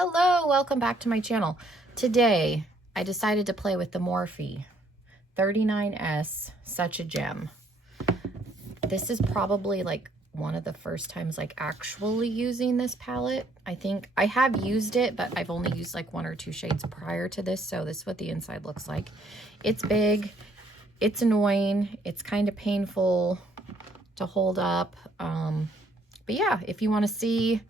Hello, welcome back to my channel. Today, I decided to play with the Morphe 39S, such a gem. This is probably like one of the first times like actually using this palette. I think I have used it, but I've only used like one or two shades prior to this. So this is what the inside looks like. It's big, it's annoying, it's kind of painful to hold up. But yeah, if you want to see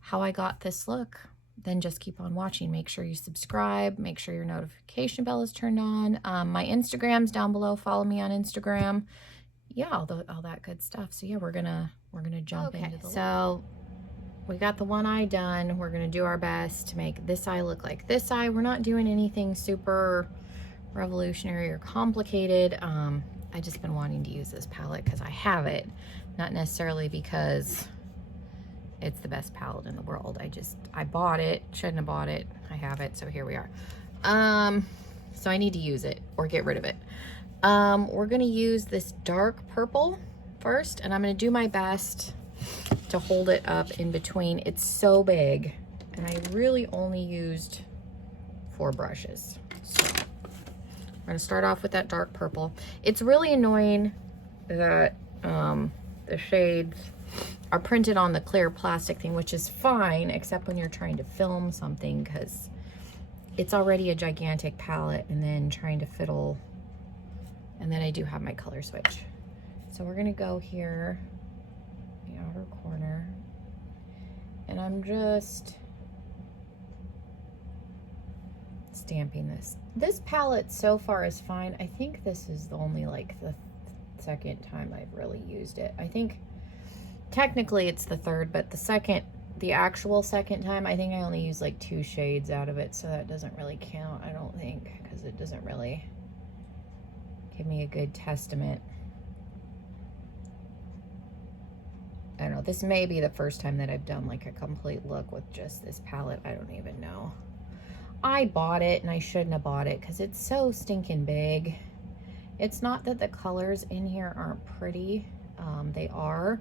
how I got this look, then just keep on watching. Make sure you subscribe. Make sure your notification bell is turned on. My Instagram's down below. Follow me on Instagram. Yeah, all that good stuff. So yeah, we're gonna jump into the look. So we got the one eye done. We're gonna do our best to make this eye look like this eye. We're not doing anything super revolutionary or complicated. I just been wanting to use this palette because I have it, not necessarily because it's the best palette in the world. I bought it, shouldn't have bought it. I have it, so here we are. So I need to use it or get rid of it. We're gonna use this dark purple first, and I'm gonna do my best to hold it up in between. It's so big, and I really only used 4 brushes. So we're gonna start off with that dark purple. It's really annoying that the shades are printed on the clear plastic thing, which is fine, except when you're trying to film something, because it's already a gigantic palette, and then trying to fiddle. And then I do have my color switch. So we're gonna go here, the outer corner, and I'm just stamping this. This palette so far is fine. I think this is only like the second time I've really used it. I think technically it's the third, but the actual second time, I think I only used like 2 shades out of it, so that doesn't really count, I don't think, because it doesn't really give me a good testament. I don't know, this may be the first time that I've done like a complete look with just this palette. I don't even know. I bought it, and I shouldn't have bought it because it's so stinking big. It's not that the colors in here aren't pretty, they are,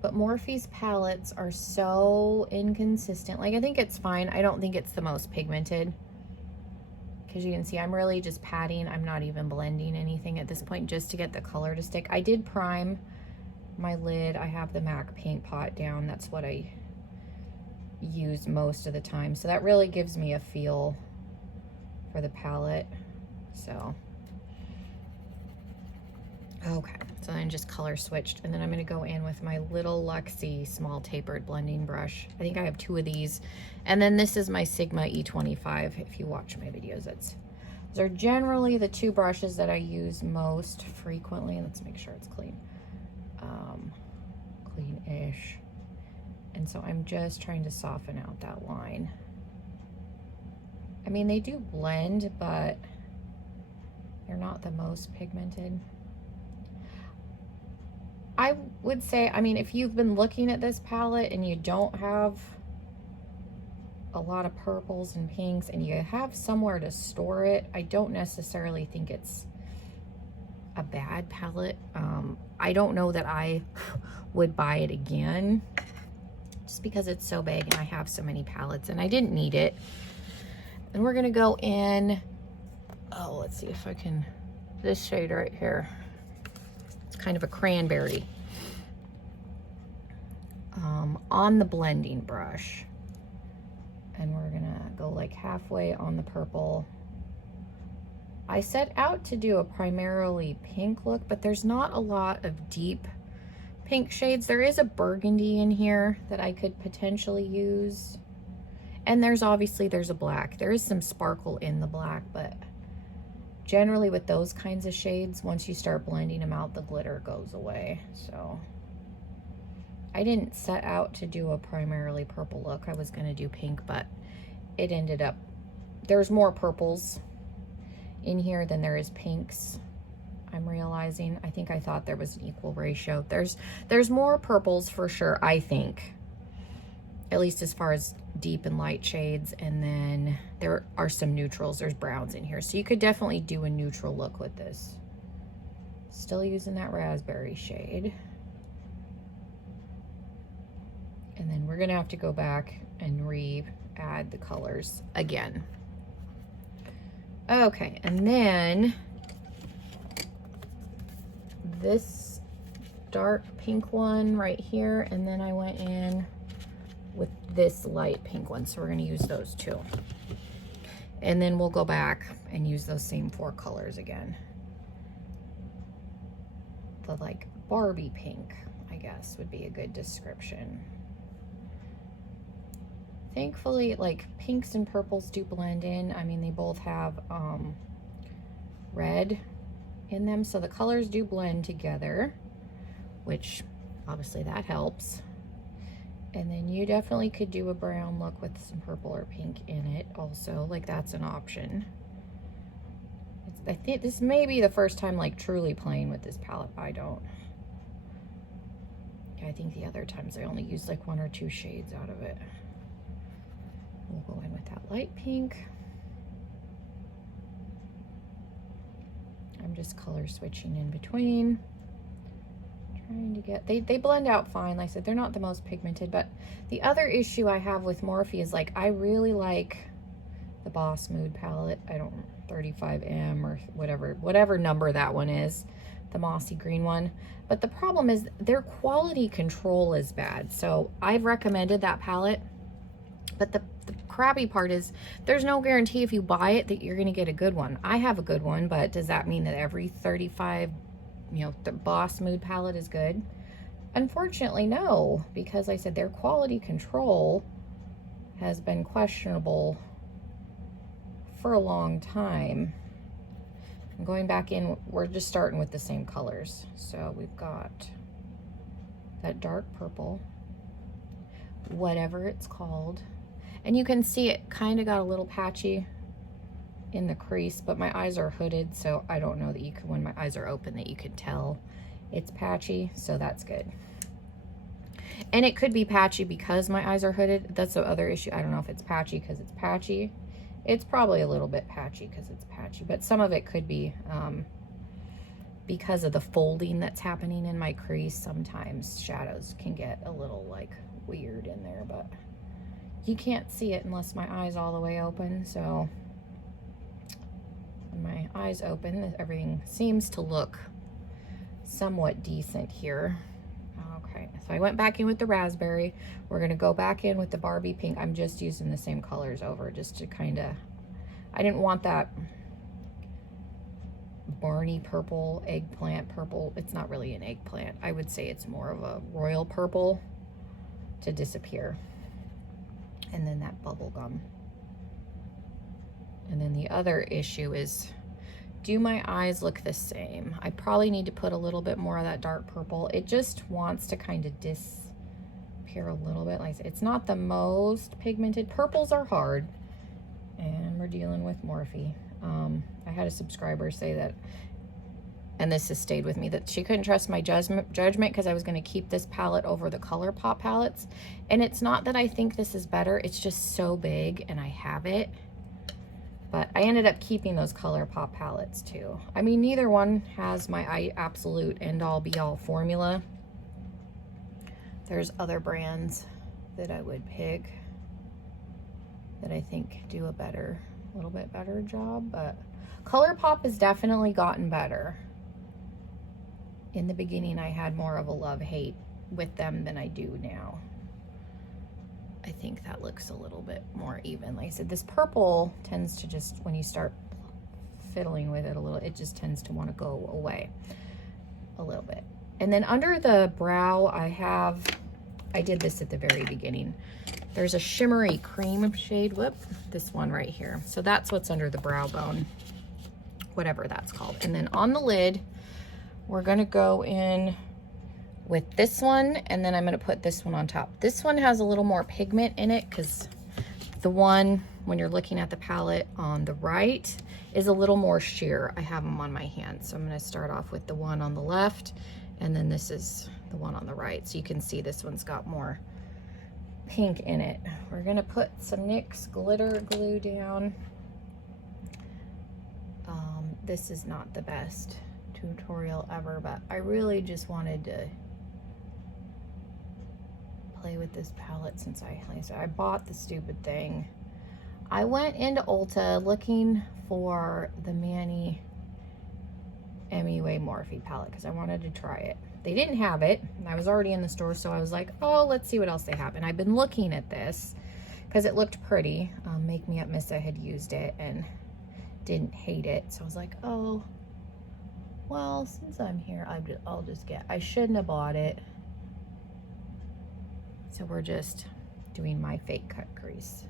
but Morphe's palettes are so inconsistent. Like, I think it's fine. I don't think it's the most pigmented, because you can see I'm really just patting. I'm not even blending anything at this point, just to get the color to stick. I did prime my lid. I have the MAC paint pot down. That's what I use most of the time. So that really gives me a feel for the palette. So, okay, so then just color switched, and then I'm gonna go in with my little Luxie small tapered blending brush. I think I have 2 of these, and then this is my Sigma E25. If you watch my videos, those are generally the 2 brushes that I use most frequently. Let's make sure it's clean, clean-ish. And so I'm just trying to soften out that line. I mean, they do blend, but they're not the most pigmented. I would say, I mean, if you've been looking at this palette and you don't have a lot of purples and pinks, and you have somewhere to store it, I don't necessarily think it's a bad palette. I don't know that I would buy it again, just because it's so big and I have so many palettes and I didn't need it. And we're gonna go in, oh, let's see if I can, this shade right here. It's kind of a cranberry. On the blending brush. And we're gonna go like halfway on the purple. I set out to do a primarily pink look, but there's not a lot of deep pink shades. There is a burgundy in here that I could potentially use. And there's a black. There is some sparkle in the black, but generally with those kinds of shades, once you start blending them out, the glitter goes away. So I didn't set out to do a primarily purple look. I was gonna do pink, but it ended up, there's more purples in here than there is pinks, I'm realizing. I think I thought there was an equal ratio. There's more purples for sure, I think, at least as far as deep and light shades, and then there are some neutrals. There's browns in here, so you could definitely do a neutral look with this. Still using that raspberry shade. And then we're gonna have to go back and re-add add the colors again. Okay, and then this dark pink one right here, and then I went in with this light pink one, so we're going to use those two. And then we'll go back and use those same 4 colors again. The like Barbie pink, I guess, would be a good description. Thankfully, like, pinks and purples do blend in. I mean, they both have red in them, so the colors do blend together, which obviously that helps. And then you definitely could do a brown look with some purple or pink in it also. Like, that's an option. I think this may be the first time, like, truly playing with this palette. I think the other times I only used like 1 or 2 shades out of it. We'll go in with that light pink. I'm just color switching in between. Trying to get, they blend out fine. Like I said, they're not the most pigmented, but the other issue I have with Morphe is, like, I really like the Boss Mood palette. I don't, 35M or whatever number that one is, the mossy green one. But the problem is their quality control is bad. So I've recommended that palette, but the crappy part is there's no guarantee if you buy it that you're going to get a good one. I have a good one, but does that mean that every 35, you know, the Boss Mood palette is good? Unfortunately, no, because I said their quality control has been questionable for a long time. I'm going back in, we're just starting with the same colors. So we've got that dark purple, whatever it's called. And you can see it kind of got a little patchy in the crease, but my eyes are hooded, so I don't know that you can, when my eyes are open, that you could tell it's patchy, so that's good. And it could be patchy because my eyes are hooded. That's the other issue. I don't know if it's patchy because it's patchy. It's probably a little bit patchy because it's patchy, but some of it could be because of the folding that's happening in my crease. Sometimes shadows can get a little, like, weird in there, but you can't see it unless my eye's all the way open. So when my eyes open, everything seems to look somewhat decent here. Okay, so I went back in with the raspberry. We're gonna go back in with the Barbie pink. I'm just using the same colors over just to kind of, I didn't want that Barney purple, eggplant purple. It's not really an eggplant. I would say it's more of a royal purple to disappear. And then that bubble gum. And then the other issue is, do my eyes look the same? I probably need to put a little bit more of that dark purple. It just wants to kind of disappear a little bit. Like I said, it's not the most pigmented. Purples are hard, and we're dealing with Morphe. I had a subscriber say that, and this has stayed with me, that she couldn't trust my judgment because I was going to keep this palette over the ColourPop palettes. And it's not that I think this is better. It's just so big and I have it. But I ended up keeping those ColourPop palettes too. I mean, neither one has my absolute end-all be-all formula. There's other brands that I would pick that I think do a little bit better job, but ColourPop has definitely gotten better. In the beginning, I had more of a love-hate with them than I do now. I think that looks a little bit more even. Like I said, this purple tends to just, when you start fiddling with it a little, it just tends to want to go away a little bit. And then under the brow, I did this at the very beginning. There's a shimmery cream shade, this one right here. So that's what's under the brow bone, whatever that's called. And then on the lid, we're gonna go in with this one, and then I'm gonna put this one on top. This one has a little more pigment in it because the one, when you're looking at the palette on the right, is a little more sheer. I have them on my hand. So I'm gonna start off with the one on the left, and then this is the one on the right. So you can see this one's got more pink in it. We're gonna put some NYX glitter glue down. This is not the best tutorial ever, but I really just wanted to play with this palette since I bought the stupid thing I went into Ulta looking for the Manny MUA Morphe palette because I wanted to try it. They didn't have it. I was already in the store, so I was like, oh, let's see what else they have. And I've been looking at this because it looked pretty. Make Me Up Missa had used it and didn't hate it. So I was like, oh, well, since I'm here, I'll just get, I shouldn't have bought it. So we're just doing my fake cut crease.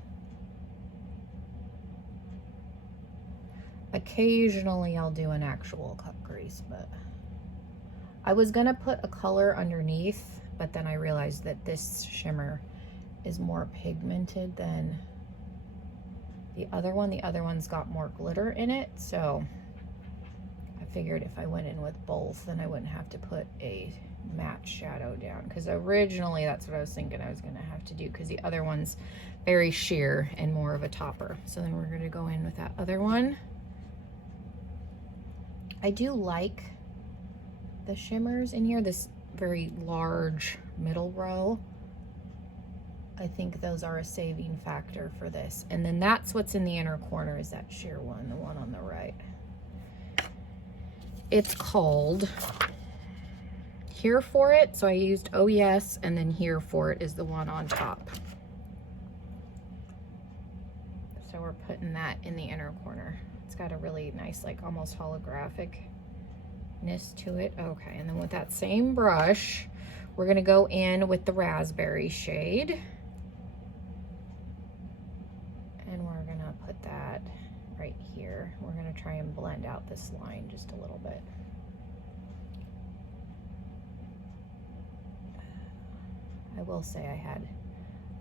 Occasionally I'll do an actual cut crease, but I was gonna put a color underneath, but then I realized that this shimmer is more pigmented than the other one. The other one's got more glitter in it, so I figured if I went in with both, then I wouldn't have to put a matte shadow down, because originally that's what I was thinking I was gonna have to do, because the other one's very sheer and more of a topper. So then we're gonna go in with that other one. I do like the shimmers in here, this very large middle row. I think those are a saving factor for this. And then that's what's in the inner corner, is that sheer one, the one on the right. It's called Here For It. So I used Oh Yes, and then Here For It is the one on top. So we're putting that in the inner corner. It's got a really nice, like almost holographicness to it. Okay, and then with that same brush, we're gonna go in with the raspberry shade. And we're gonna put that right here. We're gonna try and blend out this line just a little bit. I will say I had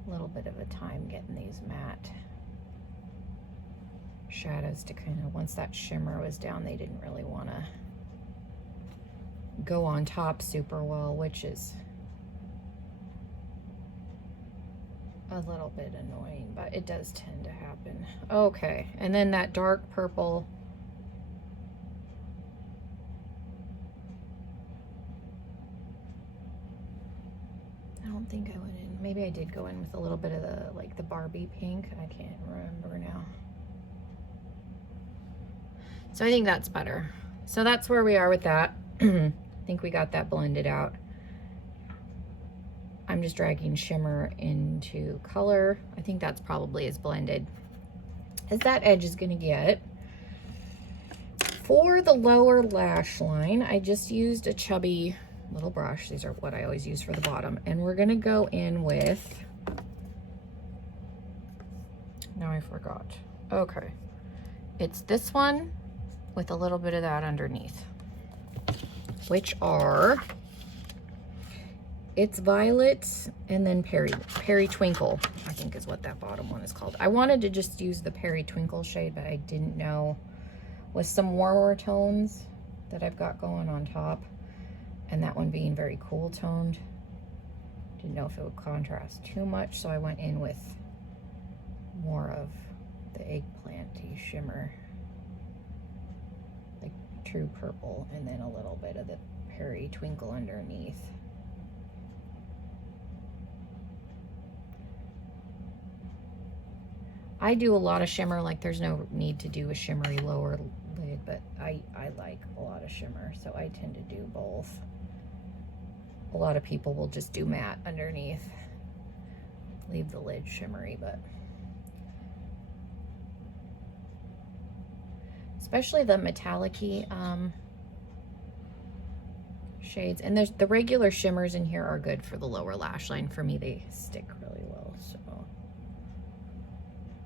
a little bit of a time getting these matte shadows to kind of, once that shimmer was down, they didn't really want to go on top super well, which is a little bit annoying, but it does tend to happen. Okay, and then that dark purple, I don't think I went in, maybe I did go in with a little bit of the, like the Barbie pink, I can't remember now. So I think that's better. So that's where we are with that. I think we got that blended out. I'm just dragging shimmer into color. I think that's probably as blended as that edge is gonna get. For the lower lash line, I just used a chubby little brush. These are what I always use for the bottom. And we're gonna go in with, now I forgot. Okay, it's this one with a little bit of that underneath, which are, it's Violet and then Peri Twinkle, I think is what that bottom one is called. I wanted to just use the Peri Twinkle shade, but I didn't know, with some warmer tones that I've got going on top, and that one being very cool toned, didn't know if it would contrast too much, so I went in with more of the eggplant-y shimmer, like true purple, and then a little bit of the Peri Twinkle underneath. I do a lot of shimmer, like there's no need to do a shimmery lower lid, but I like a lot of shimmer, so I tend to do both. A lot of people will just do matte underneath, leave the lid shimmery, but especially the metallic-y shades. And there's the regular shimmers in here are good for the lower lash line. For me, they stick really well, so.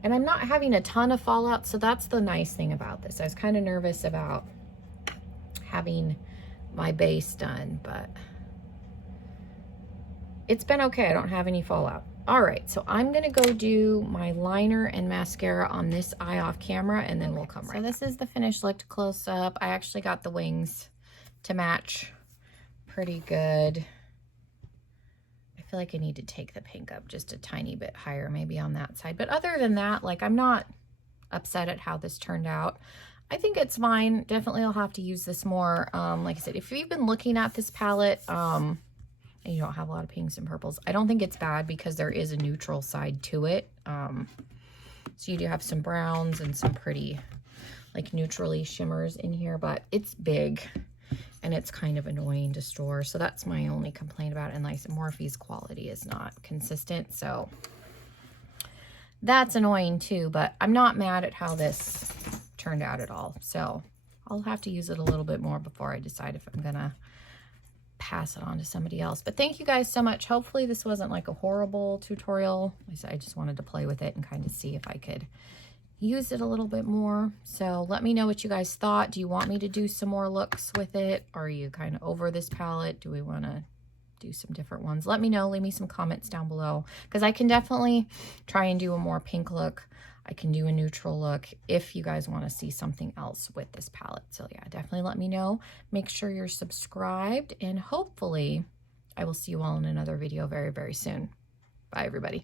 And I'm not having a ton of fallout, so that's the nice thing about this. I was kind of nervous about having my base done, but it's been okay. I don't have any fallout. All right, so I'm gonna go do my liner and mascara on this eye off camera, and then we'll come right back. So this is the finished look close up. I actually got the wings to match pretty good. I feel like I need to take the pink up just a tiny bit higher, maybe on that side. But other than that, like, I'm not upset at how this turned out. I think it's fine. Definitely I'll have to use this more. Like I said, if you've been looking at this palette, and you don't have a lot of pinks and purples, I don't think it's bad because there is a neutral side to it. So you do have some browns and some pretty like neutrally shimmers in here, but it's big and it's kind of annoying to store. So that's my only complaint about it. And like Morphe's quality is not consistent. So that's annoying too, but I'm not mad at how this turned out at all. So I'll have to use it a little bit more before I decide if I'm gonna pass it on to somebody else. But thank you guys so much. Hopefully this wasn't like a horrible tutorial. I just wanted to play with it and kind of see if I could use it a little bit more. So let me know what you guys thought. Do you want me to do some more looks with it? Are you kind of over this palette? Do we want to do some different ones? Let me know. Leave me some comments down below, because I can definitely try and do a more pink look. I can do a neutral look if you guys want to see something else with this palette. So yeah, definitely let me know. Make sure you're subscribed, and hopefully I will see you all in another video very, very soon. Bye, everybody.